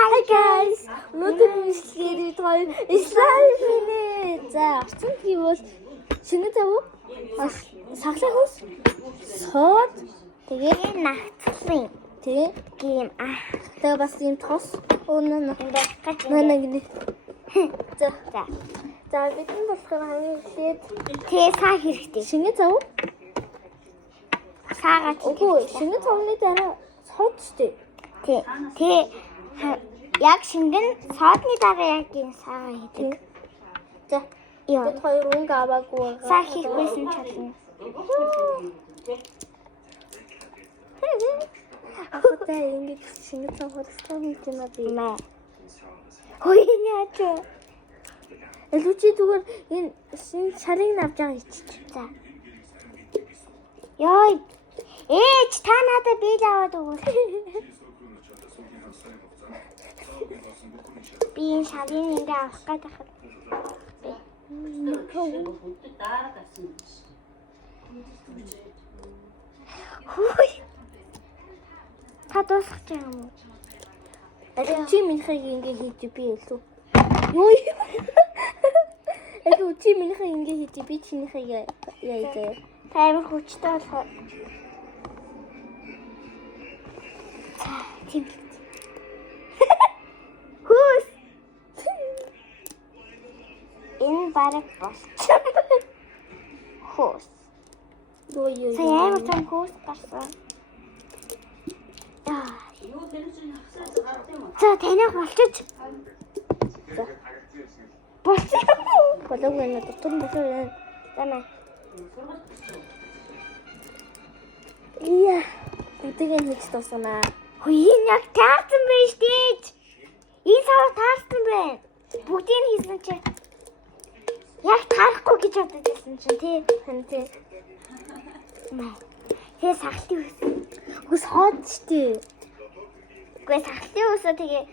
Hi guys. Өнөөдөр бичлэгээр гоё слайм. За, орчин хийвэл шинэ зав саглах хус сод тэгээ нагцлын тэгээ гейм тэгээ бас юм тос өнөө нэг за бидний болохоор хамгийн эхлээд тэгээ саа хэрэгтэй. Шинэ зав саагаад үгүй шинэ завны дараа сод штэ. Тэгээ яг шингэн содны дараа яг энэ саагаа хийдэг. За бид хоёр өнгө аваагүй саа хийхгүйсэн чадна. Ахтай ингэж шинэ зам хурцтай хийж байна би. Хөөе яач. Элүүчи зүгээр энэ шинэ шарыг авч байгаа ичиж. За. Яй. Ээж та надад бий аваад өгвөл. Би шарыг ингээ авах гээд байхад. Хөөе. Та дуусах юм уу? Чи минийхийг ингээ хийж би илүү. Юу? Чи минийхийг ингээ хийж би чинийхийг яа. Таймер хүчтэй болохоор. Тийм. Хүүс. Энэ бараг болчихсон. Хүүс. Юу. Сайн том хүүс гарсан. Юу тэнцэн хасаад гардаг юм. За танах болчих. Болчих. Болоогүй нэ дотор болоо яа. Танаа. Яа. Үтэйг хийж тосгонаа. Хөөе яг таарсан байж тийж. Энэ сар таарсан байна. Бүгдийг хийсэн чи. Яг таарахгүй гэж бодож байсан чинь тий. Тий. Тэгээ сахлын ус. Үс хоод штий. Үгүй сахлын усоо тэгээ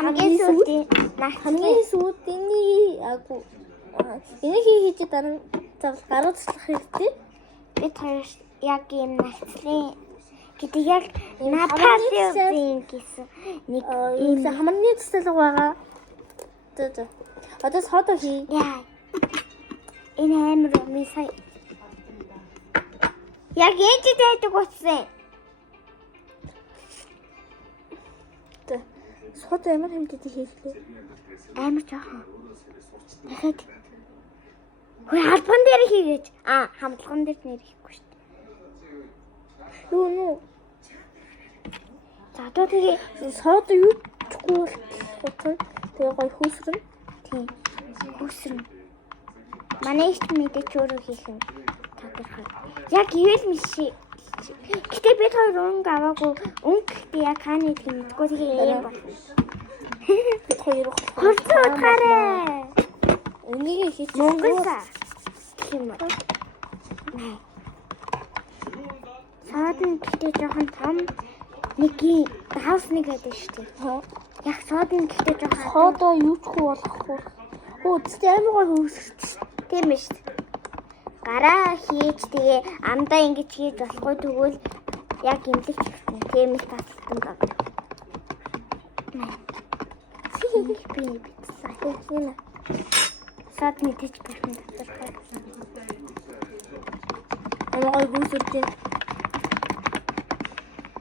хамгийн сүүлдний агуу. Энийг хийж дараа гарууд туслах хэрэгтэй. Би хоёр яг юм нагцлын гэдэг яг напалын гэсэн нэг ийм хамрны туслалга байгаа. За. Одоо содо хий. Яа. Энэ амар ми сая. Яг ээжтэй байдаг утсан. Тэ. Содо амар хэмжээтэй хийлээ. Амар жоохон. Дахиад. Хөөе албан дээр хийгээч. Хамтлаган дээр нэр хийхгүй шүү дээ. Юу. За одоо тэгээ содо юу чгүй болчихсон. Тэгээ гой хүүсрэн. Тийм. Хүүсрэн. Манай ихт мэдээч өөрөө хийх юм. Тодорхой. Яг ивэл миши. Гэтэ бид хоёр өнгө аваагүй. Өнгө гэдэг яг хааны гэдэг мэдгүй тэгээ юм байна. Бид хоёр хурцаа утгаарай. Энийг хийж Монголаа. Тийм үү. Содын гэхдээ жоохон том нэг хаус нэг байдаг шүү дээ. Яг содын гэхдээ жоохон содоо юу ч хөө болохгүй. Үстэй амар гой хөөсч. Тийм ээ шүү дээ. Гараа хийж тэгээ амдаа ингэж хийж болохгүй тэгвэл яг имлэг хийх. Тийм их тасалсан баг. Би битсэн. Сад мэдээж байх юм тодорхой. Ой гүйсэрч.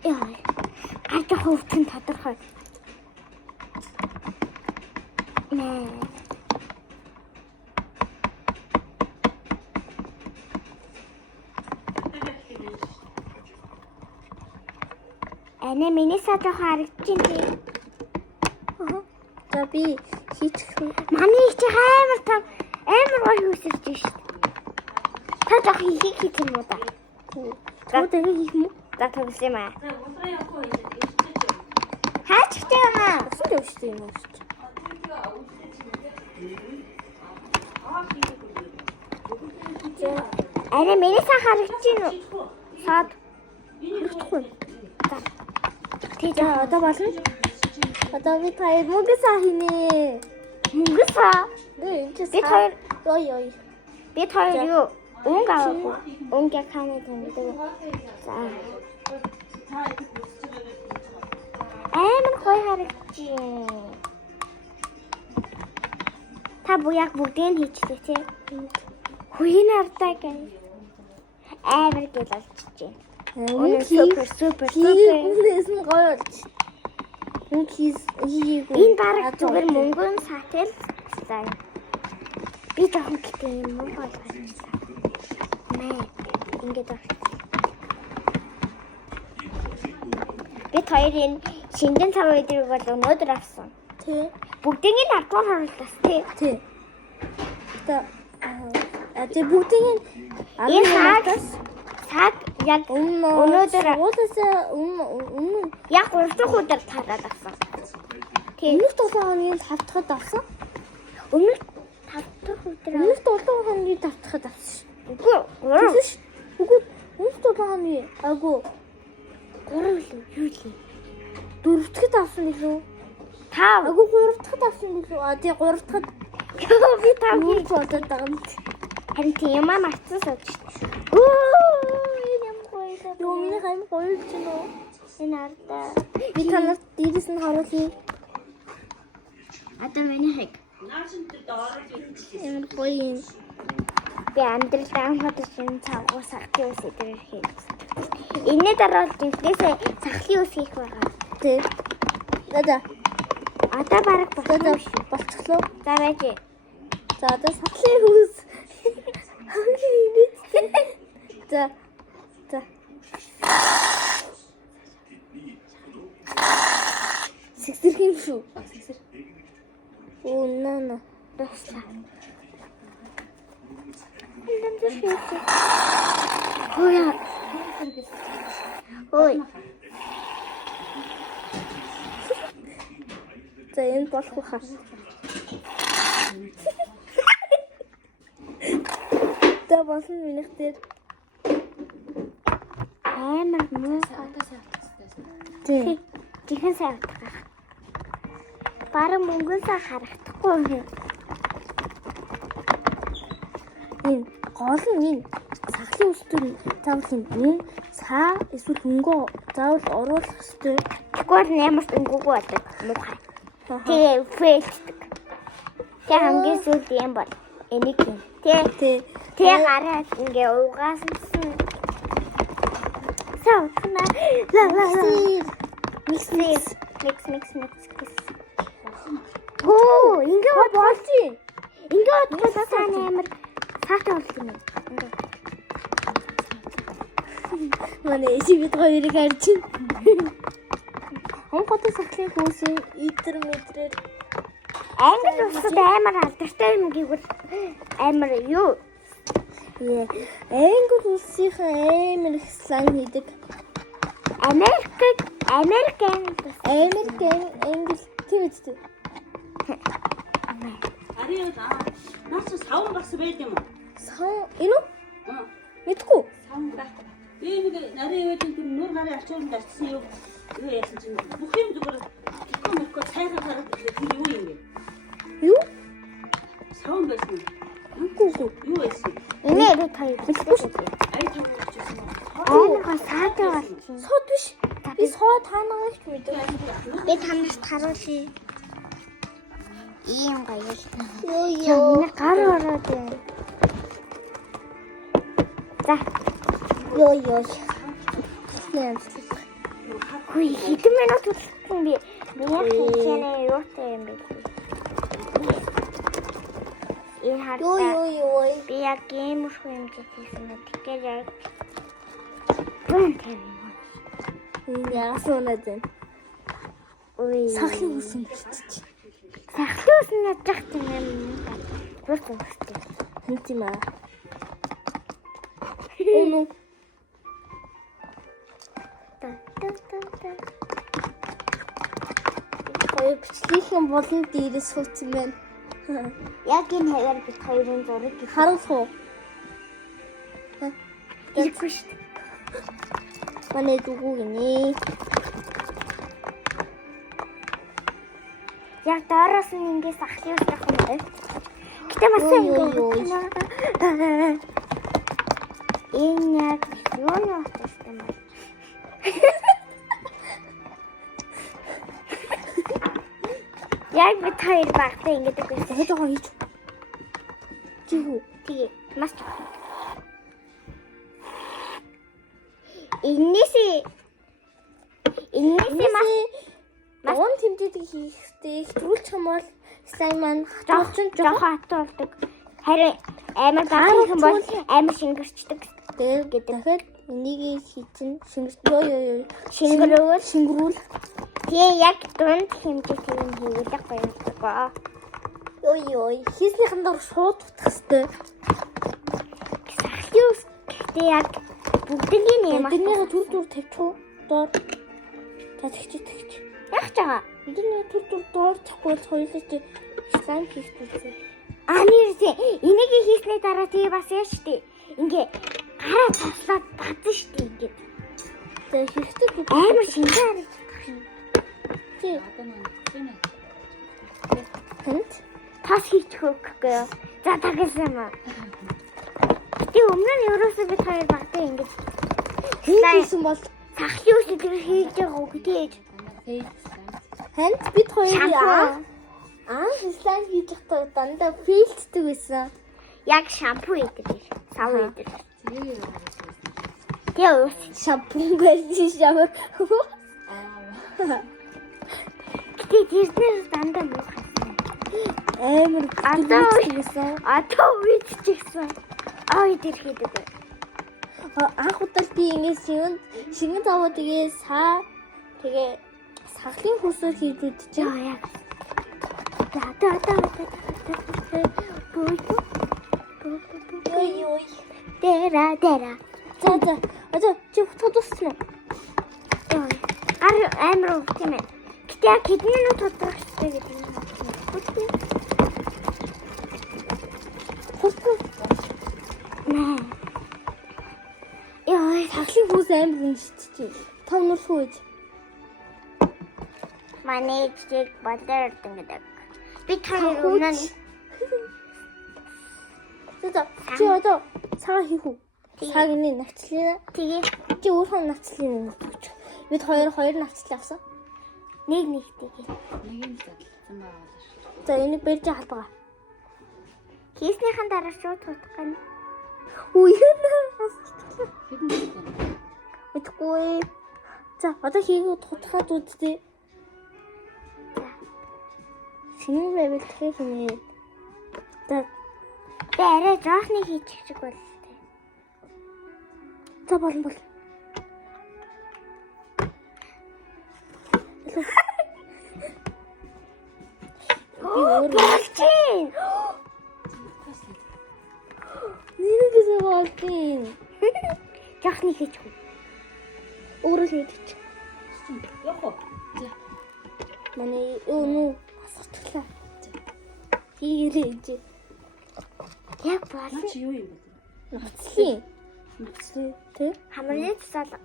Яа. Ард хөвтөн тодорхой. Эне миний сад харагдчих тийм. За би хийчих. Манай их чи амар том амар гой хүсэрч шүү дээ. Та жах хийх юм уу та? Та тэгээ хийх юм уу? За тэгсэн юм аа. Хаачихтай юм аа. Өсөн дэвштэй юм уу? Эне миний сад харагдчих юм уу? Сад. Харагдахгүй. Тэгээд одоо болно. Одоо би таяр мөнгөсаа хийнэ. Мөнгөсаа? Би таяр ёо. Би таяр юу? Өнгө аваагүй. Өнгө хааны тэмдэг. За. Амар гоё харагдчих. Та яг бүгдийг хийчихлээ тий. Хүйн ардаа гэнэ. Амар гэл олчихжээ. Супер. Үнээс нь гоё болж. Мөнгө хийгээгүй. Энэ бараг зүгээр мөнгөн сател. Би жоохон гэдэг юм мөнгө олчихлаа. Мэй. Ингээд байна. Бид хоёрын шинжэн цаг өдрийг бол өнөөдөр авсан. Тий. Бүгдийг нь 10 дугаар хорлоос тий. Тий. Тэгээ бүгдийг нь цаг яг өнөөдөр уулаасаа өмнө яг 3 дахь өдөр тараад авсан. өмнөх 7 хоногийн 5 дахьд авсан. Өмнөх 5 дахь өдөр. Өмнөх 7 хоногийн 5 дахьд авсан. Үгүй. Үгүй. Өмнөх 7 хоногийн агуу 3 л юу л. 4 дахьд авсан билүү? 5. Агуу 3 дахьд авсан билүү? Тий 3 дахьд. Би 5 Юу бодоод байгаа юм. харин тийм юм авчихсан сууж. Энэ юм гоё. Юу миний хайм гоё ч юм уу? Энэ ардаа. Би танаас дээрээс нь харуулъя. Одоо миний хэг. Ямар гоё юм. Би амьдралдаа анхудаж энэ цавгуу сахлын ус идэрэх юм. Энэний дараа жинхнээсээ сахлын ус хийх байгаа. Тий. Одоо бараг болчихлоо. За байж. За одоо сахлын ус. За. Сэгсэрх юм шүү. Оо нана. Дуслаа. Хөөе. Ой. За энэ болох баха. Тэ болсон минийх дээр амар муу. тий. Чихэн сайн утгаа. Бараг мөнгөсөө харагдахгүй юм. Энэ гол нь энэ сахлын үстэр заавал энэ цаа эсвэл хөнгөө заавал оруулах хэрэгтэй. Тэгвэл ямар ч өнгөгүй байдаг. Муухай. Тэгээ фэйлдэг. Тэг хамгийн сүүлд юм бол энийг юм. Тий. Тэгээ гараад ингээ угаасан. Саутна. Микс. Хөө, ингээ болж юм. Ингээ бодоход сайн амар саатай болт юм. Манай эсвэд хоёрыг харж байна. Хонготой сахлын хүүсийн итер метрээр Англи улсад амар алдартай юм гэвэл амар юу? Англи улсынхаа амар их слан хийдэг. Америкэн англи тийм үү? Ариу наач савн бас байд юм уу? Сав энэ үү? Мэдгүй. Савн байхгүй. Би нэг нарийн үед тэр нур гарын ачааланд арчсан юу яасан чинь бүх юм зүгээр тэгэхгүй сайхан хараад тэр юу юм бэ? Юу? Савн байсан. Үгүй. Юу байсан? Инээ би таяа Мэдгүй шүү. Ай тавьчихсан. Аймага саатай болсон. Сод биш. Би соо таанаа их мэдээ. Би танаас харуулъя. Ийм гоё л. Йоо. Миний гар ороод байна. За. Йоо. Хүй хэдэн минут үлдсэн би. Миний хинчэнэ юутай юм бэ? Энэ хартаа. Йоо. Би яг геймер хэмжээ хийсэн нь тэгэхээр яг гүн тийм юм. Энэ яасуунаад байна. Ой. Сахлын үсэн бичиж. Сахлын ус нь яж тийм юм. Бүрсэн хэвчээ. Хинт юм аа. Өнөө хоёр бичлэгийн болон дээрээс суудсан байна. Яг энэ хаяар бид хоёрын зураг Харуулах уу? хийхгүй шүү дээ. Манай дүүг гинэ. Яг доороос нь ингээд сахлын ус авах юм байна. Гэтэ бас ингээд энэ яг юуны утгатай юм бэ? Яг бид хоёр багтаа ингэдэг байсан. Дахиж жоохон хийж. Чихүү. Тэгээ маш жоохон. Инээсээ Дуун тэмдэгдийг хийхдээ их төрүүлчих юм бол слайм маань жоохон хатуу болдог. Харин амар багах юм бол амар шингэрчдэг. тэгээд дахиад энийг хийчин шингэрүүл. Шингэрүүл. Тэгээ яг дунд хэмжээтэй юм хийгээд гоё. Ой. Хийснийхэн дор шууд утгах хэвээр. Сахлын ус гэхдээ яг бүгднийг юм. Эднийхээ төр тавьчих уу? Доор. За тэгчих. Яг ч байгаа. Эдний төр доор тавихгүй бол хоёулаа чи слайм хийх үзье. Нэрсээ энийг хийсний дараа тэгээ бас яа штэ. Ингээ гараа цавслаад бадсан штэ ингээ. За хэрэгтэй гэж Амар шинжээ харагдах юм. чи Одоо нэг зэнэ. танд Тас хийчих үгүй юу? За тагсан юм аа. Тэгээ өмнө нь ерөөсөө бид хоёр багтаа ингээ хийсэн бол сахлын ус дээр хийж байгаа үг гэж. ханд бид хоёрын Шампунь. слайм хийж байхдаа дандаа фейлддэг байсан. Яг шампунь идэх. Сав идэх. Тэгээ Тэгээ ус. Шампунь байсан шавар. Тэгээ тэрнээс дандаа муухай. Амар гэсэн. Одоо үйдчихсэн. Тэр хийдэг. Анх удаа би ингэж шингэн таваа тэгээ сахлын хүсээр хийж үдчихээ. Яг. Ой. Дэра. За. Одоо чи фотодусна. Амар уу тийм ээ. Гэтэ яг хэдэн минут тодорхой хэрэгтэй гэдэг юм. Хурдан. Наа. Сахлын хүс амар үнэтэй. Том нур хөөж. Манай ичиг бодорд ингэдэг. Би тэр өмнө нь За. Чи одоо цагаан хийх үү? Цагны навчлаа. тэгээ Чи өөрөө навчлын өгч. Бид хоёр навчлаа авсан. нэг тэгээ. нэг юм задлсан байгаа шүү. За энийг барьж халбага. Хийснийхэн дараа шууд тутах гэнэ. Хэдэн жилийн. Мэдгүй. За одоо хийгээ тутахад үзтээ. Шинэ байвал тэгэхээр хийнэ. За Арай жоохныг хийчих шиг бол тээ. за болно. Болчин. Нэрээс болтын. Жоохныг хийчих. Өөрөө л мэдчих. Явах уу? За. Манай нүү асуучлаа. Хийгэрээ. Яг болно. Чи юу юм бэ? Навцлын. Навцлын. Тэ? Хамрын цалга.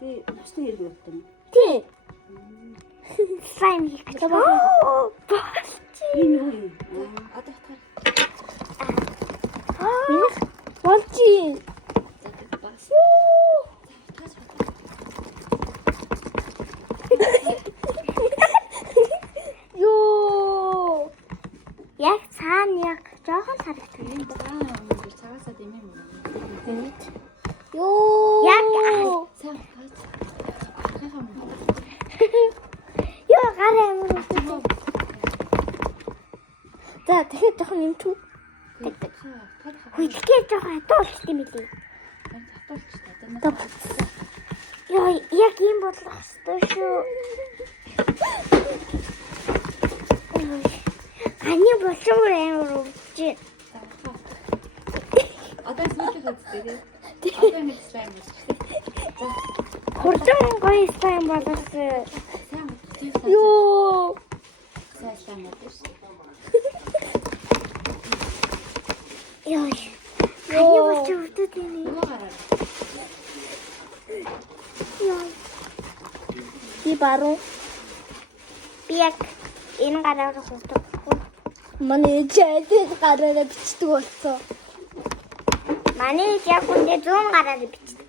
Би навцлын хэрэг өгдөг юм. Тэ. Слайм хийх гэж. Энэ юу юм? Одоо таар. Минийх болжин. Бас. Ёо. Яг цаана яг жоохон харагдав. Энэ цаа цагаасаа дэмэм юм. Ёо. Яг Цаа хаач. Хахам. Ёо гараа ямар үү? За тэгэхээр жоохон нэмчүү. Хүйтгэе жоохон хатуулчих юм билий. Хатуулч та. Ёо яг юм бодлох ёстой шүү. Ани болчмор амар өвч. Одоо сүүлд хэвчээ. Одоо нэг слайм биш. Хурдан гоё слайм болоосоо. Сайн утгыг Ёо. сайн слайм биш. Ёо. Ани болч өвдөд юм. Юу гараа. Ёо. Би баруун. Би яг энэ гараар хурдан. Манай чэйд гараараа бичдэг болсон. Манай яг үндэ 100 гараар бичдэг.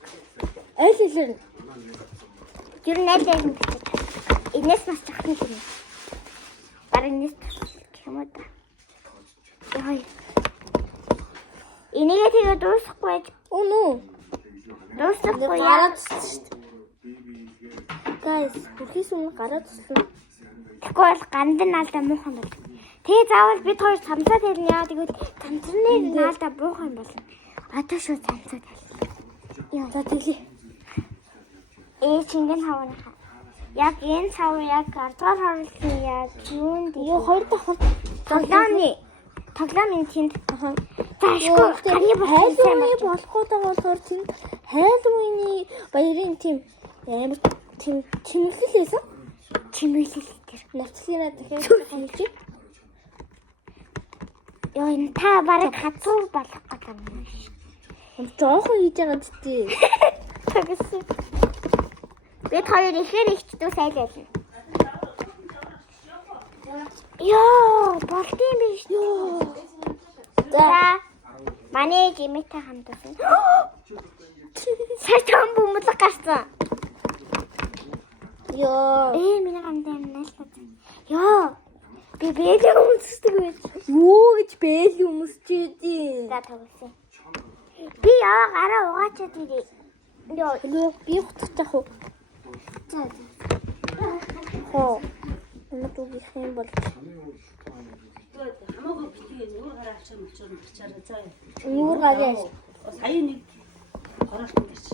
Аль хэлэр. Юу нэлээд бичдэг. Энэс маш чахна юм. энэс юм уу та. Яа. Энийг тэгээ дуусахгүй байж. Үнүү. Дуусахгүй Гараад туссан шүү дээ. Guys, бүрхээс өмнө гараад туссан. Тэгэхгүй бол ганд нь наалдаа муухан бол. Тэгээ заавал бид хоёр цамцаа тавьна яа тэгвэл цамцны наалдаа муухан болно. Одоо шүү цамцаа тавь. Яа, за тэглээ. Шингэн хаваа. Яг энэ цав яг 10 дугаар хорлолын яг юунд Ёо 2 дахь тоглоомын тэнд. Аха. Заашгүй ганы хайлууны болохгүй байгаа болохоор тэнд хайлууны баярын тийм амар тийм тэмдэглэл байсан. чимэглэл дээр. Навцлаараа дахиад хэлж. Яа энэ та барыг хатуу болох гэдэг юм шиг. Жоохон хийж байгаа дээ. Тэгсэн. Бид хоёр ихээр ихчдүү сайлуулна. Яа, болт юм биш. Ёо. За. Манай жимэтэй хамт байна. Сэтэн бумлаг гарсан. Ёо. Миний хамт амнаа. Яа. Би бэлэн өмсдөг байж. Юу гэж бэл өмсчихдээ. За тавьсан. Би яа гараа угаачаад ирээ. Яа, би утгах таах уу? За. Хоо. Намайг үгэх юм бол Хамаагүй битгий нүүр гараа авчаар мөчөр гарчаараа заа. нүүр гараа. Сая нэг хороолт гэж.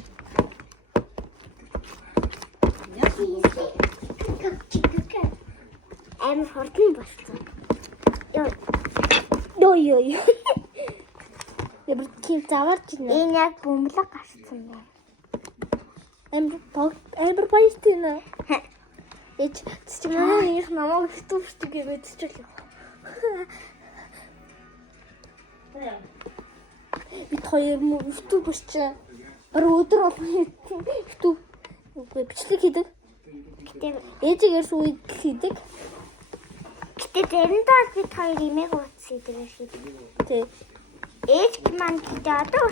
Амар хурдан болсон. Ёо. Яа, тийм заварч байна. Энэ яг бөмбөлөг гарсан байна. Амар баяртай нэ. Эч чи манай их намайг хитүүрчдэг юм мэдчихлээ. Бид хоёр мөвтүү бочоо. Өдөр болгон хитүү. Үгүй бичлэг хийдэг. Гэтэ Ээжигээр сүйд хийдэг. заримдаа бид хоёр имийг ууц идэг шиг. Тий. Ээж маань гэдэг одоо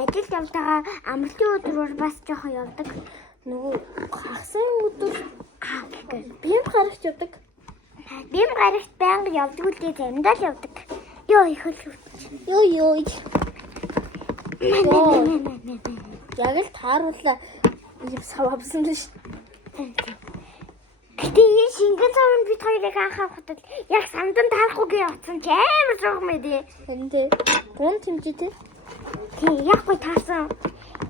ажил явдагаа амралтын өдрөөр бас жоохон явдаг. Нөгөө хагасан өдөр бим гарагч явдаг. Бим гарагт байнга явдаг үлдээ заримдаа л явдаг. Йоо их хөл. Ёо. Яг л тааруулаа. Ийм сав авсан л шүү. Гэтэ энэ шингэн цавнд бид хоёрыг анхаарахад яг самдан таарахгүйгээ явцсан ч амар зург мэдээ. Харин тий. Гун тэмжээ тий. Тий, яг гой таарсан.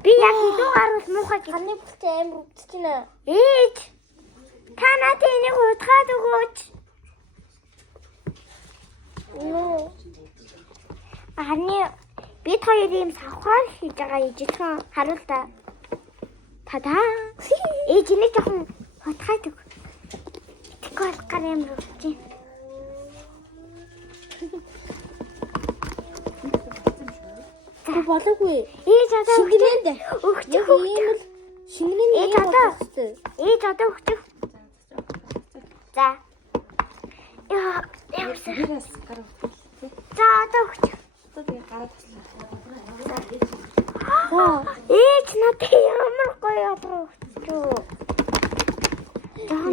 Би яг хэдэн гаруул муухай Ханы бүлтэй амар өвдөж байна. ээж. Та надад энийг утгаад өгөөч. Юу? Харин бид хоёр ийм савхаар хийж байгаа ижилхэн харуул та. Тадаа. Ээж энийг жоохон утгаад өг. Тэгвэл гар амар өвчээ. Гү болоогүй. Ээж одоо Шингэнэнд өгчих. ийм л шингэнэ Ээж ийм одоо. болчихсон. Ээж одоо өгчих. За. Яа, ямарсаа. За одоо өгчих. Хоо. Ээж надад ямар гоё одоо өгчих. Яа,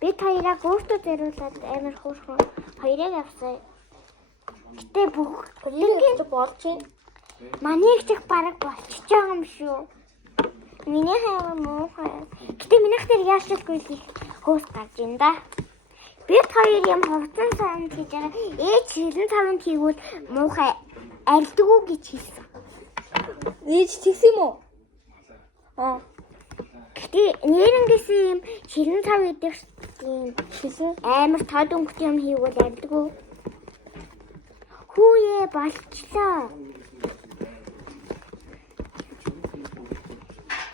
бид хоёраа өөртөө зориулаад амар хөөрхөн хоёрыг авсан. Гэтэ бүх Ингээд болж байна. манай их чих бараг болчихж байгаа юм шүү. Миний хайр муухай. Гэтэ минийх дээр яашлахгүй л их хөөс гарч ин да. Бид хоёр юм хурдан санд хийж байгаа. Ээж шилэн тавнд хийгүүл муухай альдгүү гэж хэлсэн. Ээж тэгсэн юм уу? Аа. Гэтэ нэрнгэсэн юм шилэн цав идэх юм Шилэн. амар тод өнгөт юм хийгүүл альдгүү. Хүүе болчлоо.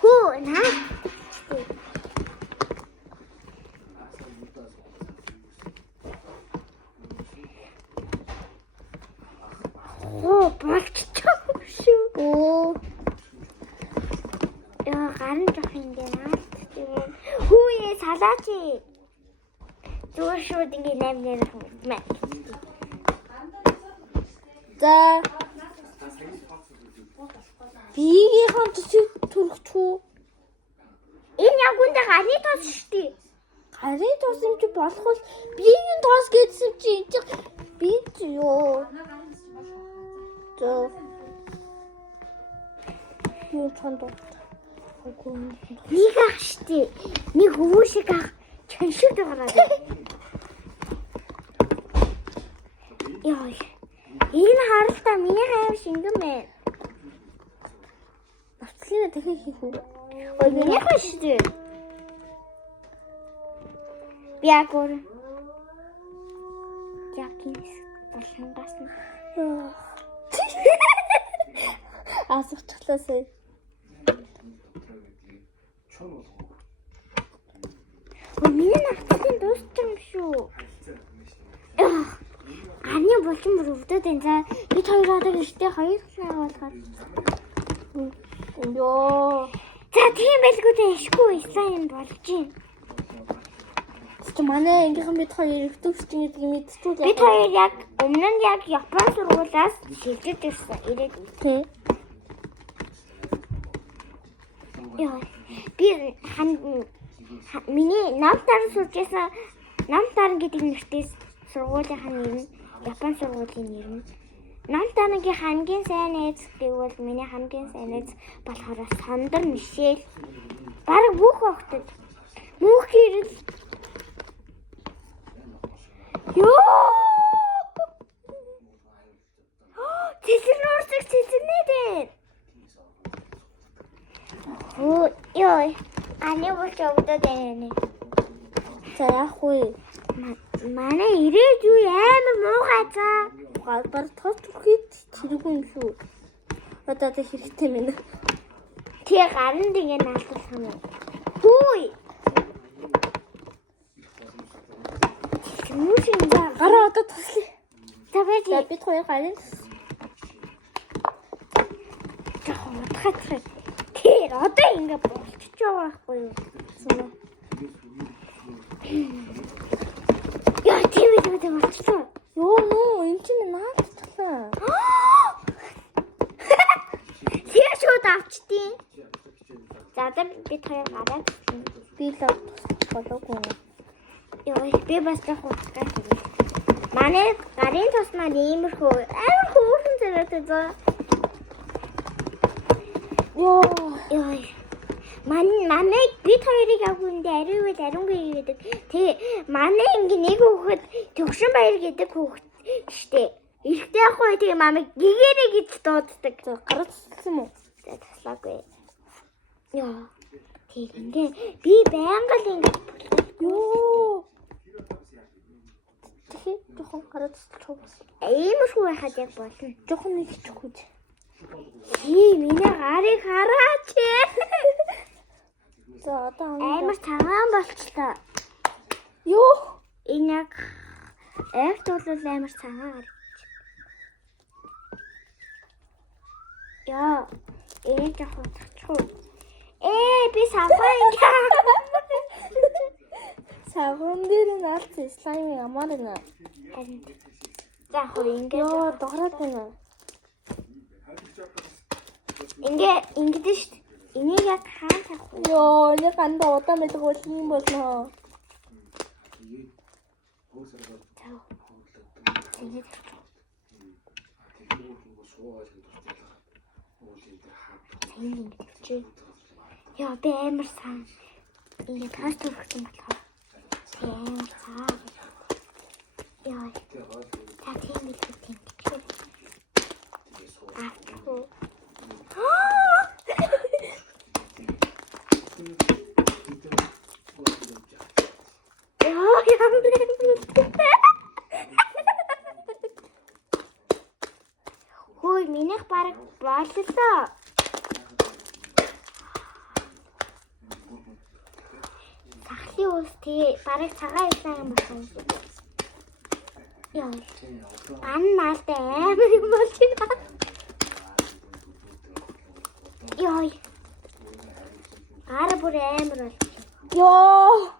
Хүү наа. Оо болчихоо шүү. Оо. Яа гарын жоох юм байна. Хүүе салаач. Зүгээр шүү dingi 8 нэрх юм. За. Биеийн чиг төрөх чүү. Энэ яг үндэ ганы тос шүү дээ. Харин тус юм чи болох бол биеийн тоос гэдсэн чи энэ чи би юу. Зөө. Юу чонд. Нэг ах штий. Нэг өвөө шиг ах чаншид гараад. Яа. Энэ харалтаа миний хайр шингэн байна. Автлын дахин хийх үү? Ой миний хайр штий. Би агуур. Якинс толгоос нь. Асуучлаасаа. Миний нахтын дуусч юм шүү. Ани болчин бүр өвдөд энэ за бид хоёр одоо гэртээ хоёр цаг болгоод. Йоо. За тийм байлгүй дээ ашгүй ислаа юм болж юм. Чи манай ангийнхан бид хоёр иргэдүүч гэдэг юм мэдчихвэл Бид хоёр яг өмнө нь яг Япон сургуулиас шилжиж ирсэн. Ирээд тий. яа. Би миний намтар сурчсан намтар гэдэг нэртэй сургуулийнхаа нэр нь Япон сургуулийн нэр нь. Намтаргийн хамгийн сайн найз гэвэл миний хамгийн сайн найз болохоор Сондөр Мишель. Бараг бүх огтд мөнх гэрэл. Ёо! Цэцэр нуурсаг цэцэрнээ дээ. Оо, ёо. Ани болж өвдөд байна. За яах вэ? Манай ирээд юу амар муухай цаа. Галбар тос түрхийд чирэггүй юм шүү. Одоо тэг хэрэгтэй мэнэ. Тэг гарын дэгээ наалдах юм уу? Хүй. Мөшин за Гараа одоо туслая. за За бид хоёр гарын хатхат. Тэр одоо ингэ болчихж байгаа байхгүй юу? соноо. Яа тийм үү болчихсон. Йоо нөө энэ чинь наадчихлаа. Тэр шууд авчдیں۔ За одоо бид хоёр гараад Би л болоогүй. ёо би бас яг хутгаа. Манай гарын туснаа иймэрхүү амар хөөрхөн зэрэгтэй зөө. Йоо. Яа. Манай бид хоёрыг агуулд ариугүй ариунгүй гэдэг. Тэгээ манай ингээ нэг хүүхэд Төгшин баяр гэдэг хүүхэд штэ. Ихтэй ахгүй тэгээ мамыг гэгэрэй гэж дууддаг. Гараа тусласан юм уу? За таслаагүй. Яа. Тэгээ ингээ би байнга л ингээ Йоо. Тэхээ жоохон гараа туслах. иймэрхүү байхад яг болно. Жоохон нэг чихгүй. Миний гарыг хараач. За одоо Амар цагаан болчлоо. Йоо. Энэ яг эфт бол амар цагаан гар. Яа, энэ жоохон тачгүй. Би савхан ингээ. Сагун дээр нь алт слаймын амар нэ. За хөө ингээ. Йоо дограад байна. Ингээд шүү дээ. Энийг яг хаан тавих уу? Йоо энэ ганда удаан байдаг бол юм болно. Яа би амар сан. Ингээд таас төрөхсөн болохоор. Тийм цаа. Яа. Та тийм л тийм. Ахоо. Хөөе минийх бараг боллоо. Сахлын ус тэгээ бараг цагаан илаа юм байна. Яа. Наалтай амар юм болж байна. Яа. Ара бүр амар бол. Йоо.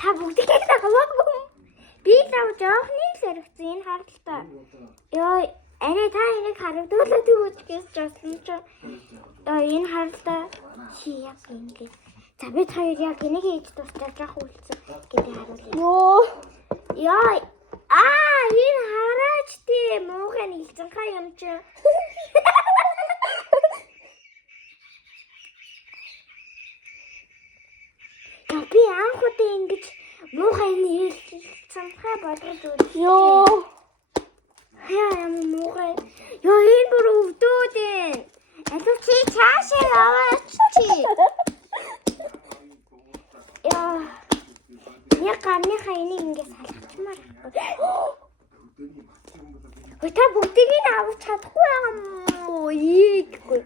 Та бүгдийг дагаваагүй. Би лав жоохны сэрэгцэн энэ харалтаа. Йоо, арай та энийг харагдуулаад өгч гэж бодлоо ч. Энэ харалтаа чи яг ингэ. За бид хоёр яг энийг хийж дуустал жах үлдсэн гэдэг харуулъя. Йоо. Яа. Энэ хараач тий муухай нэлцэнхаа юм чи. Би анх удаа ингэж муухай нэлцэнхаа болгож үзсэн. Йоо. Яа муухай. Яа энэ бүр өвдөөд ээ. Алуу чи цаашаа аваач чи. Яа. Яг гарныхаа энийг ингэ салгачмаар. Та бүгдийг нь авч чадахгүй юм уу? Ийггүй.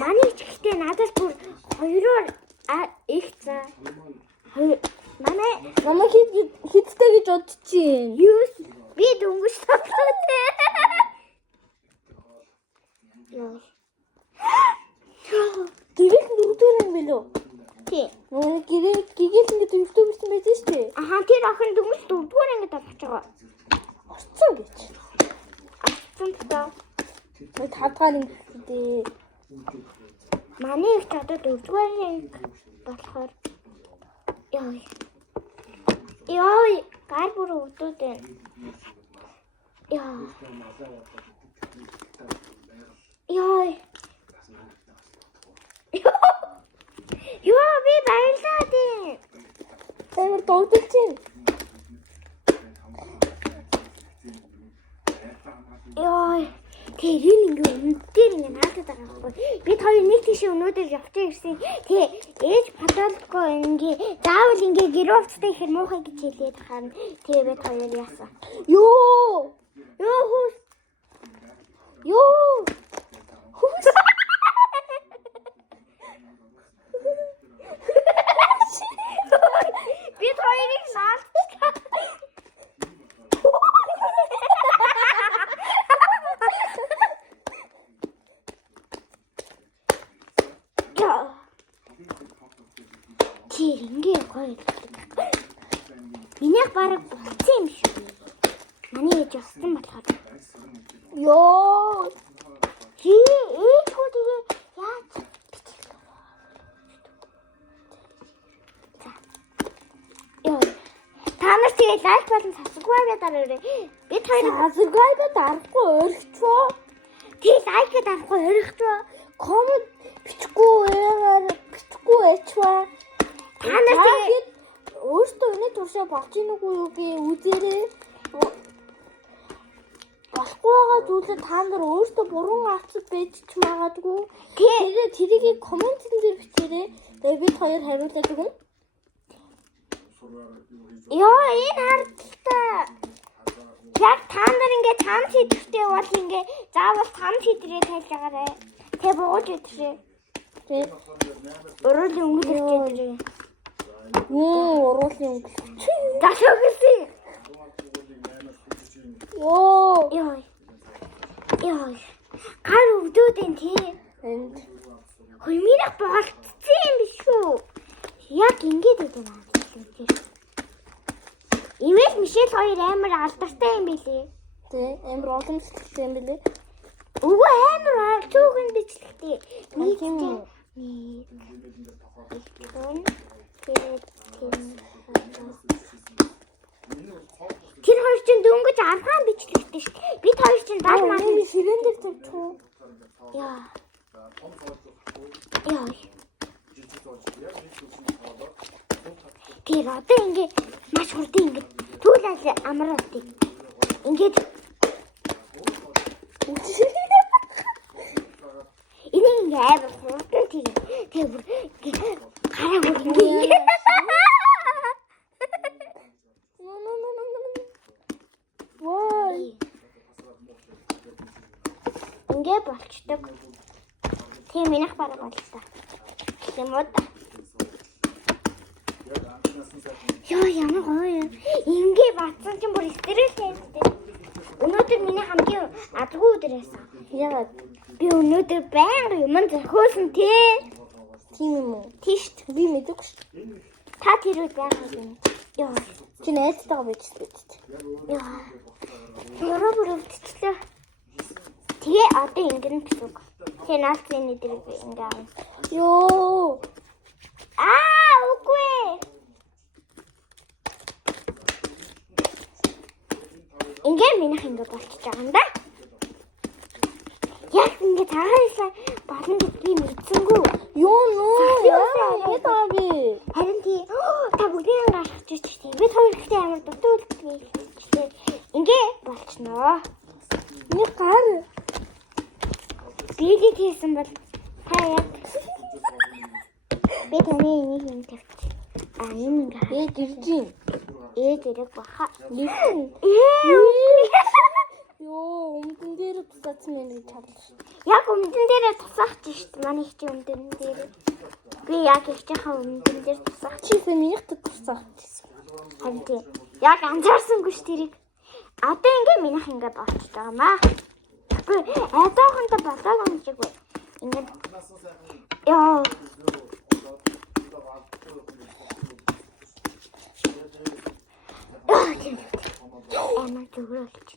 Манай ч ихтэй надад бүр хоёроор их за. Манай хиттэй гэж бодчих. юу би дөнгөж тоглоомтэй. Яа. Гэрэл нүрдэр юм билүү? Тий. Гэрэл гигэл ингэ дөрөвдөө бийсэн байдаг шүү дээ. Тэр охин дөнгөж дөрөвдүгээр ингэ тоглож байгаа. Орцсон гэж. Цэнтээ. Тавдгаар ингэдээ. Манай их одоо дөрөвдүгээр болохоор яа гар бүр өвдөд байна. Яа би баярлаад байна. Амар догдож байна. Тэр ингэ өндөр ингэ наадад байгаа байхгүй. Бид хоёр нэг тийш өнөөдөр явчих ирсэн. Ээж подолдгоо ингэ заавал ингэ гэрүүлцтэй ихэр муухай гэж хэлээд хаана. Бид хоёр яасан. Йоо. Бид хоёрыг наалцлаа. Тэр ингэ гоё. Миний бараг болцсон юм шүү. Манай ээж явсан болохоор. Йоо. Ээж хөө тэгээ яаж та нар тэгээ лайк болон сабскрайб дараарай. Бид хоёр Сабскрайб дарахгүй өргөцөө. тий лайк дарахгүй өргөцөө. Коммент бичихгүй ячваа. Та нар тэгээ өөртөө энэ туршаа болж ийн үгүй юу гээ үзээрэй. Болохгүй байгаа зүйлээ та нар өөртөө буруу авцад байж ч магадгүй. Тэгээ тэрийг комментэн дээр бичээрэй. Тэгээ бид хоёр хариулаад өгнө. энэ хардтай. Яг та нар ингээ цам сэдвтэй бол ингээ заавал цам сэдрээ тайлж байгаарай. Тэгээ бууж идрээ. Тэг. Өрөөлөн өнгөлөж идрээ. Уруулын өнгө. Дашаа гэсэн. Йоо. Гар өвдөөд энэ тий. Энд Хөлмийнх болцсон юм биш үү? Яг ингэж өгдөө наа. Ивэл Мишель хоёр амар алдартай юм билээ. Тэ амар уламжлалтай юм билээ. Өвөө амар цөөхөн бичлэгтэй. Нэг тийм. Тэр хоёр чинь дөнгөж аргаан бичлэгтэй шүү. Бид хоёр чинь дал маань ширээн дээр тавьчихуу. Яа. Тэр одоо ингэ маш хурдан ингэ түлэл амраад тий. Ингээд энэ ингэ амар хурдан тий. Тэр гараа хурдан. Вай. Ингээ болчдөг. Тийм минийх бараг боллоо. Тийм үү? Ямар гоё. Ингээ батсан чинь бүр стресстэй. Өнөөдөр миний хамгийн адгүй өдөр байсан. Яагаад Би өнөөдөр байнга юм зохиосон тий. тийм юм уу? Тийш Би мэдээгүй шүү. та тэр үед байгаад байна. Чи найзтайгаа байж л дээ. Яа. Өрөө өвдчихлээ. Тэгээ одоо ингэн гэсэн үг. Тэгээ наалцын эдрийг ингээ авна. Йоо. Үгүй. Ингээ минийх ингээ болчихж байгаа юм да. Яг ингээ таарайсаа болно гэдгийг мэдсэнгүү. Юу нөө. Яа таби. Харин тий та бүгдийг гаргаж ирчихсэн. Бид хоёр ихтэй амар дутуу үлдчихлээ. Ингээ болчихноо. Нэг гар. Биэд хийсэн бол та яг би таны энийг юм тавьчих. Энэ ингээ ирж юм. дэрэг баха. Йоо, өмдөн дээр тусаацсан юм гэж чадлаа. Яг өмдөн дээрээ тусаач шүү дээ. Манай их чи өмдөн дээр. Би яг их чихаа өмдөн дээр тусаач. Чифээ минийх тусаачсан. Харин тий. Яг анзаарсангүй ш тэрийг. Одоо ингээ минийх ингээ болчихж байгаа маа. Би айдаахантай болоог юм чиггүй. Ингээ. Яа. Эмээ зүгөөлж.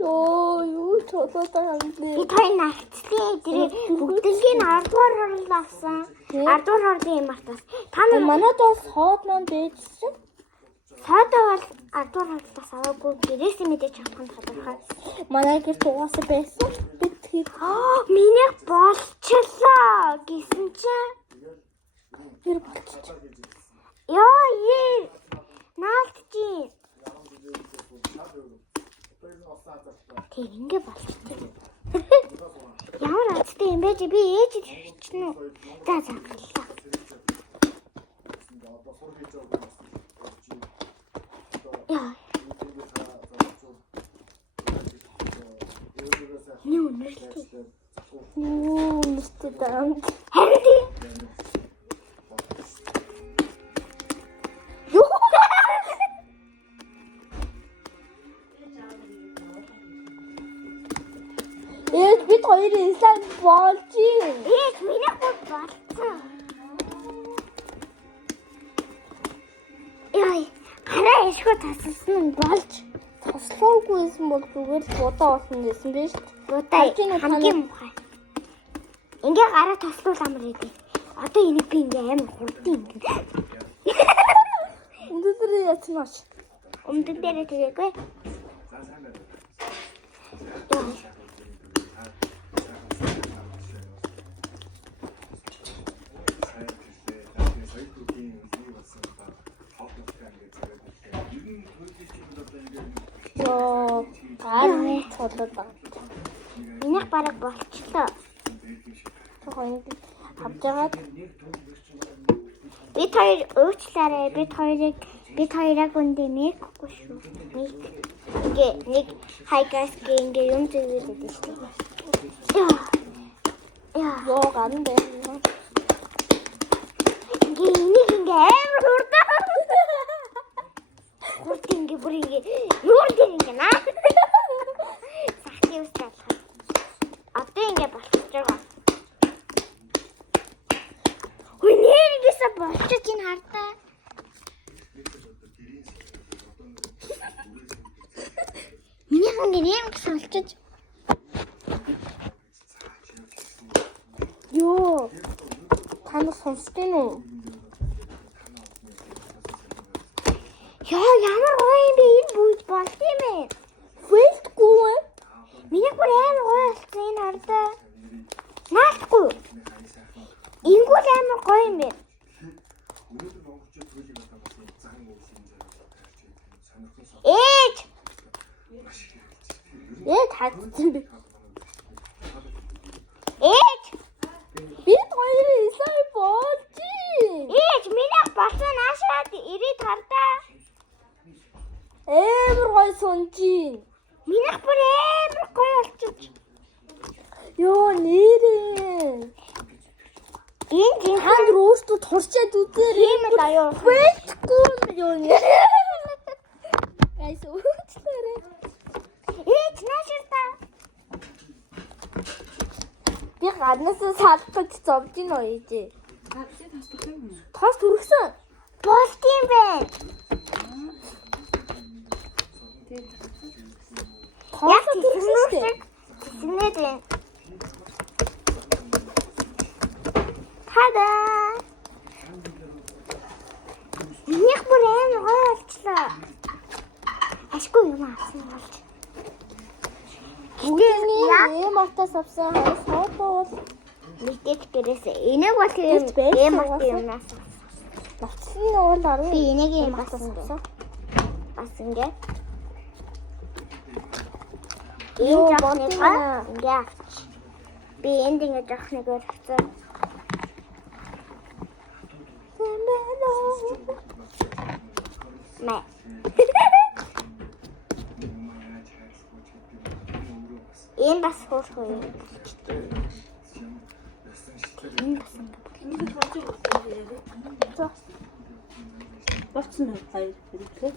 Йоо, юу чолоотой юм бэ? Би тань нагцлээ. Тэр бүгднийг 10 дугаар хорлол авсан. 10 дугаар хорлын юм артаас. Та нар Манайд бас хоод маань бэжсэн. цаадаа бол 10 дугаар хорлолоос аваагүй. Гэрээс мэдээж авах нь тодорхой. Манай гэр тугаасаа байсан. Бид хэд Миний болчихлоо гэсэн чинь хэр болчих. ёо наалтчи. Тэг ингээ болчихсон. Ямар азтай юм бэ чи би ээж хэлчихнэ үү? За заглаа. Яа. Юу нэртэй. Юу нэстэ даа. Харин юу? Бид хоёрын инсан болж юм. Миний хот болцсон. Яй, хараа ишгүй тасалсан нь болж Тослоогүйсэн бол зүгээр л будаа болсон гэсэн биз дээ. будаа хамгийн мухай. Ингээ гараа тослуул амар идэв. Одоо энийг би ингээ амар хурдан ингээ. Өнөөдөр яцмаш. Өмдөн дээрээ тэгээгүй. Йоо, гарын цолоо. Энийг бараг болчихлоо. Тухайн авч яагаад Бид хоёр уучлаарай. Бид хоёрыг үндэ мэйхгүй шүү. Ингээ нэг хайгаас ингээ юм зүйгээд шүү. Яа. ёо гарын байна. Ингээ энийг ингээ амар хурдан. Хурдан ингээ бүр ингээ нүүр дээр ингээ наа. Сахны үстэй болох. Одоо ингээ болчихж байгаа. Хөөе нэрийгээс болчихж ин хартаа. Миний нэрийг сонсож. Ёо. Та нар сонсож байна уу? Яа ямар гоё юм бэ энэ бүгд болт юм бэ? Фэлтгүй. Миний бүр амар гоё болсон энэ хартаа. Наалтгүй. Ингүүл амар гоё юм бэ? Ээж! Хадсан би. Ээж! Бид хоёрын инсан болж юм. Ээж миний болсон наашаад ирээд хардаа. Амар гой сонжин. Миний бүр амар гоё болчих. Ёо нэрээ. Энэ Ханд өөртөө турчаад үзээрэй. тийм л аюу. Фэлтгүй ёо нэрээ. Гайс уучлаарай. Ээж наашаа. Би гаднасаа салбаж зовж гин оо ээжээ. Тос түргсэн. Болт юм бэ? Тос түргсэн шүү дээ. эцэгнээд байна. Хада. Минийх бүр амар гоё болчлоо. Ашгүй юм авсан болж. Бүгдний мотос авсан саатуул Мэдээж гэрээс энийг бол юмнаас ноцлын уул би 10 энийг юм авсан. Бас ингэ. Юу Энэ бодсон жохныгаа ингээ авч. Би энд ингээ жохныг өргөцсөн. Мэ. Энэ бас хөөрхөө юм. Энэ бас Энийг болж байгаа. Болцсон хоёр хэрэглээ.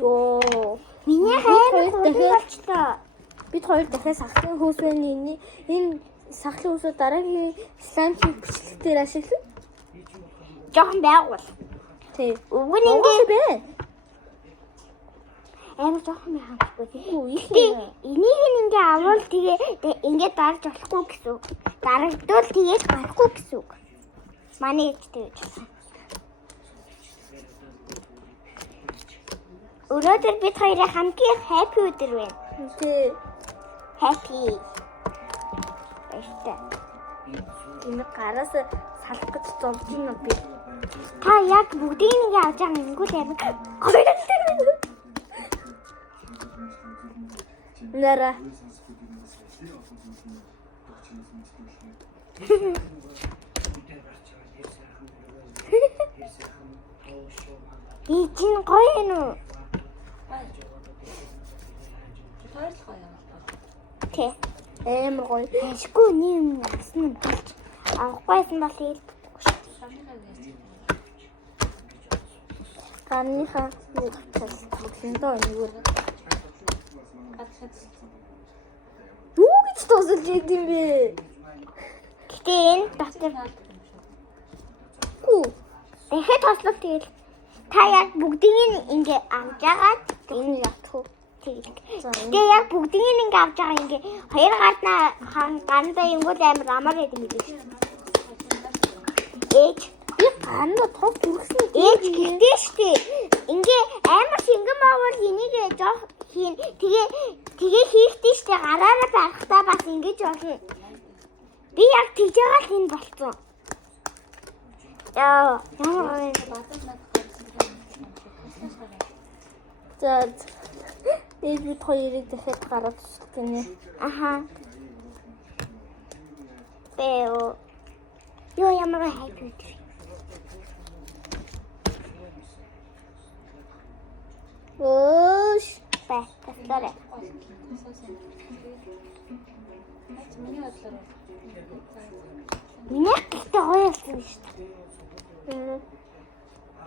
ёо. миний хайр болчлоо. Бид хоёр дахиад сахлын хөөс байна. Энэ сахлын хөөсөө дараагийн слаймын бичлэгтээр ашиглав. Жохон байгуул. Тий. Уг нь ингээ байна. амар жохон байхамгүй. Үгүй их Би юм. энийг ингээ авал тэгээ ингээ дарж болохгүй гэсэн үг. Дарагдвал тэгээд гарахгүй гэсэн үг. Манай ээжтэй гэж байна. Өнөөдөр бид хоёрын хамгийн happy өдөр байна. Тий. Happy. Эстэ. Энэ гараас салах гэж зовж байна би. Та яг бүгдийг нэг авч байгаа ингүүл амар гоё. Нара. Ичин гоё юм уу? Тэ. Амар гоё. Ашгүй нэм авсан юм болж. Авахгүйсэн бол ил. Ганныхаа нэг тоглондоо нэгүр. Юу гэж тусалж идэм бэ? Гэтэ энэ дотор Хүү. дахиад тослол тэгэл та яг бүгдийг нь ингээ авч агаад энэ явах уу? Гэтэ яг бүгдийг нь ингээ авч байгаа ингээ хоёр гандаа ингүүл амар амар гэдэг юм биш. Ээж Би ганда тос зүрхсэн. ээж гэрдээ штэ. Ингээ амар шингэн боовол энийг жоох хийн. Тэгээ хийхдээ штэ гараараа барахтаа бас ингэж болно. Би яг тэгж байгаа л энэ болцсон. Яа, ямар За. Бид хоёрыг дахиад гараад тусалт гинэ. аха. Бэо. Юу ямар хайп үү? Өөш. Бай, тастай. Миний гэхдээ гоё болсон шүү дээ.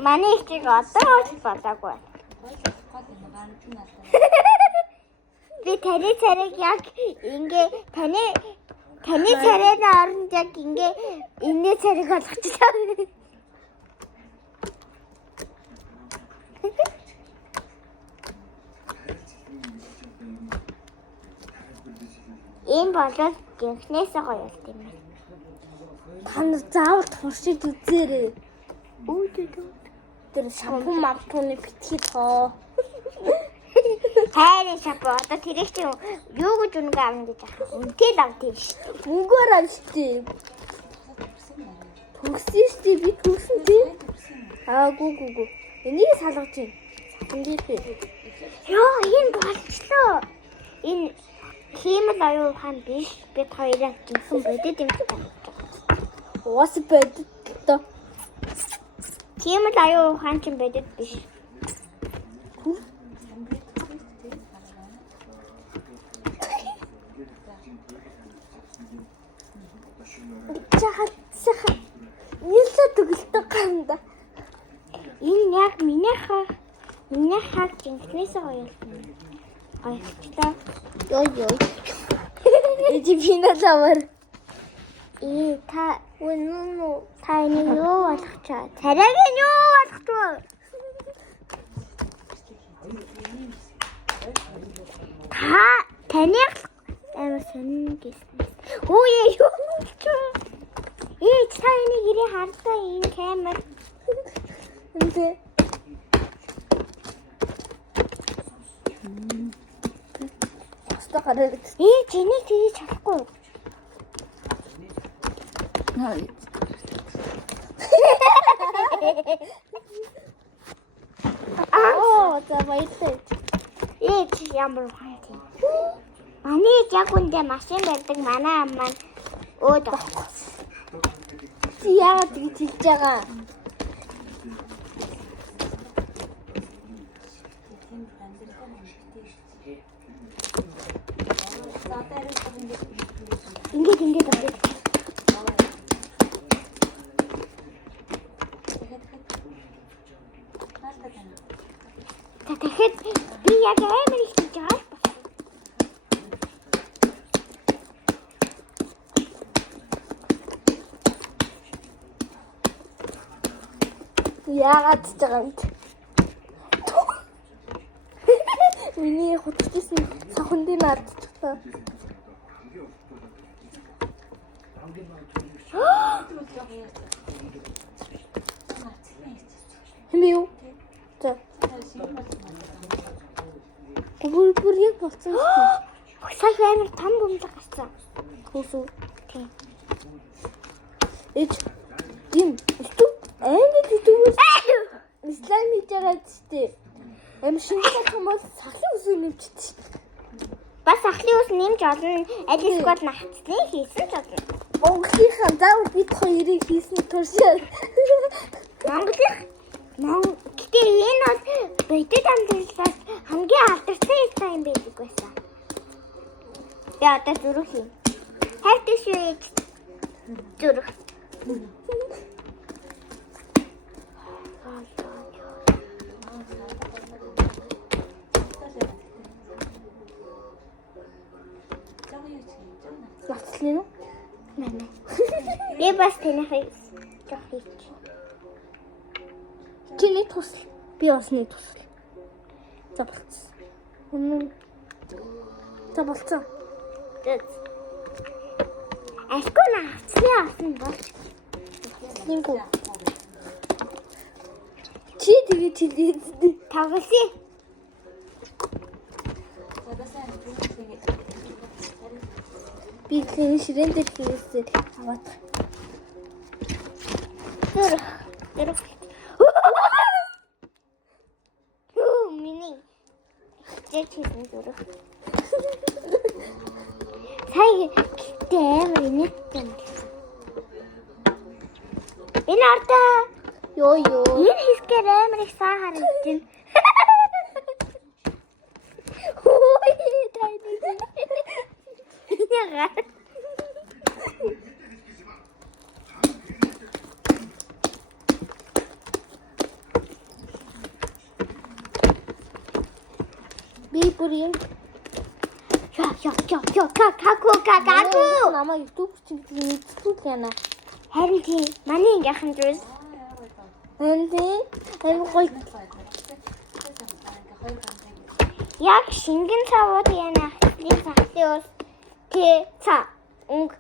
Манай ихийг одоо ч бодоогүй. Би таны царайг яг ингээ таны царайны оронд яг ингээ энэ царайг болгочихлаа. Ийм болол гинхнээсээ гоё болт юм байна. Та нар заавал туршиж үзээрэй. Үүдээ. Тэр шампун мавтууны битгий тоо. Хайрын шапо одоо тэрэг чи юу гэж үнэг авна гэж аа. Үнтэй л авт юм шүү. Мөнгөөр авчтээ. Төгсөн штий би төгсөн тий. Гүү. Энийг салгаж юм. Салгандээ. Йоо, энэ болчлоо. Энэ хиймэл аюу хаан биш. Бид хоёроо гинхэн бодит юм байна. Уус бэдтээ. Хиймэл аюу хаан ч бодит биш. Чахалцах. Нилээ төгөлтөг ганда. Энэ яг миний хаа гинхнээсээ гоё болсон. Гоёчлаа. Йой. Эди пинатавар. Та Үнэн та энэ юу болгочоо? Царайг нь юу болгочоо? Таны амар сонин гэсэн. Өөе юу ч. Та энийг ирээ хардаа энэ камер. Үнтэй. Хаста гараад. Чиний хийж чадахгүй. За баярлалаа. Чи ямар хаа. Манай яг үндэ машин байдаг манай ам маань өөд авахгүй. Чи яагаад тэгж хэлж байгаа? Ингээд авдаг. Тэгэхэд би яг амар их хийж байгаа. Яагаад ч байгаа юм. Миний хутгчсэн сахандын алдчихсан. Хэмээ юу? За. Бүр яг болцсон шүү дээ. Сая амар том бомбог гарсан. Хүүсүү. Тийм. Эч. Дим. Өстөв. Ангид өстөвөөс. Ислам хийж байгаа ч тийм. Амин шинжлэх ухааны хүмүүс сахлын үсэг нэмчихсэн шүү дээ. Бас ахлын ус нэмж олно. Аль эсвэл нахцлын хийсэн ч олно. Монголынхаа заавал бид хоёрыг хийсэн туршаа. Гэтэ энэ бол бодит амьдралаас хамгийн алдартай юм байдаг байсан. Я одоо зүрх юм. Хайртай шүү. Зүрх. Нацлын уу? Мэнэ. Би бас тэнийхээ жоо хийч. Чиний тусал. Би осны тусал. За болцсон. За болцсон. Альгүй нахцлын авсан бол. Нинго. Чи тэгээ чилээ. Тоглоё. Би клин ширээн дээр хийсэл аваад. Зүрх. Миний. Чичсэн зүрх. Сая гэдэг инээдтэй. Энэ ардаа Ёо. энэ хэсгээр амар их саа харагдана. Ой, тайны. Яга. Би бүр юм. Каку. Намаа YouTube чинь мэдтгүүл яана. Харин тийм манай ингийнхэн зүс. Ам гой. Яг шингэн цавууд яана. Нэг сахлын ус. Ца. Өнг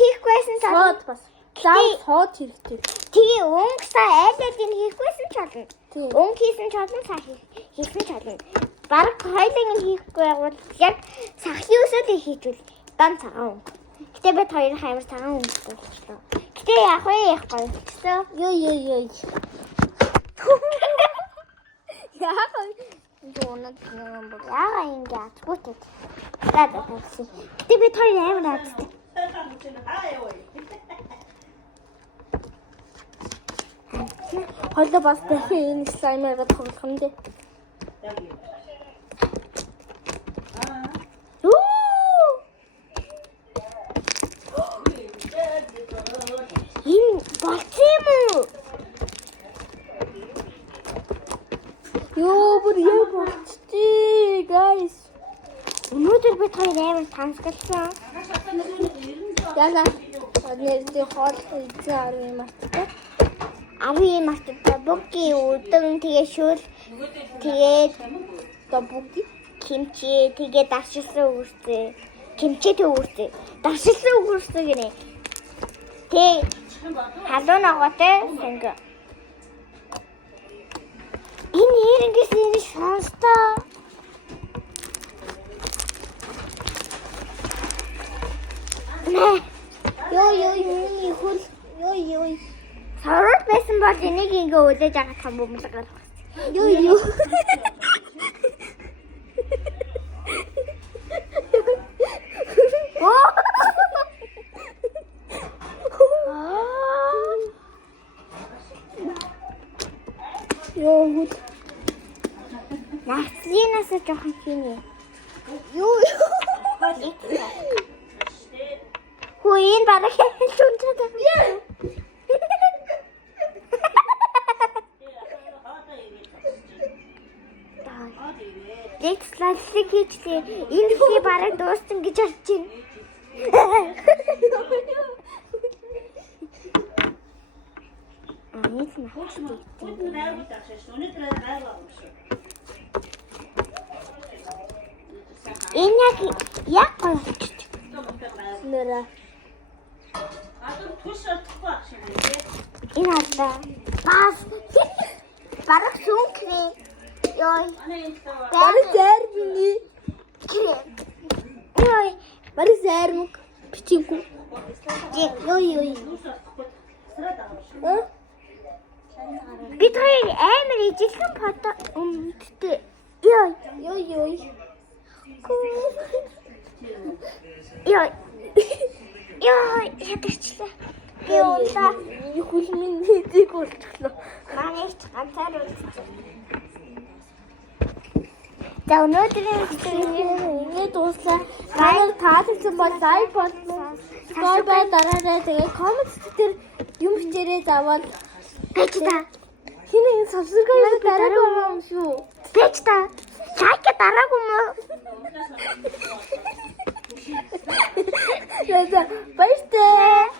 хийхгүйсэн Сод бас. Заавал сод хэрэгтэй. Тэгээ өнгөсөө айлуудын хийхгүйсэн ч болно. Тийм. Өнг хийсэн ч болно, сах хийсэн ч болно. Бараг хоёулын хийхгүй бол яг сахлын усыг хийжүүл дан цагаан өнгө. Гэтэ бид хоёр хаймар цагаан өнгө болчихлоо. Гэтэ яг яах гоё гэсэн. Ёо. Яагаад юунад юм бэ? Яагаад ингэ атгуутай. Гадагсан. Гэтэ бид хоёр амар азтай. Хойло бас дахин энэ слаймерыг тоглох юм дээ. Энэ болчих юм уу? Ёо, бүр яа болчихжээ, guys. Өнөөдөр бид хоёр амар тансгалсан. Яна. Нэрдээ хоол хийцээр юм аттай. 10 мартаа бүгки өдөн тэгээ шүүл тэгээд Добуги. 김치 되게 맛있어 보였어. 김치도 보였어. 맛있어 보였어 그래. 되게 하도나거든 생각. Энэ ирэнгээс энэ сонстой. Ёо хөл ёо. Сарууд байсан бол энийг ингээ үлээж байгаа том бөмбөлгөр. Ёо. Ёо. Нацлинаас жоохон хийнэ. Ёо. Хөө энэ барах шүнчээд байна. Слайдлыг хийчлээ. Энэ дэлхий бараг дууссан гэж харж байна. Нэг махчтай. Энэ яг гоё болчихчих. Нэрэ. Энэ алдаа. Бас. Бараг сүнхрээ. Ёй. Бараг зайрмны. Ёй. Бараг зайрмг. Бичиггүй. Ёй. Бид хоёр амар ижилхэн фото өмдтэй. Ёй. Ядагчлаа. Би удаа Хүлмийн хийдэг болчихлоо. манай ч ганцаар үлдсэн. За өнөөдрийн Ингээ дууслаа. Таныг таалагдсан бол лайк боллоо. Subscribe дараарай. Тэгээ коммент дээр юм хичээрээ заавал пэйж та. хин энэ subscribe дараагүй юм шүү. Пэйж та. Лайк дараагүй мó. За баяртай.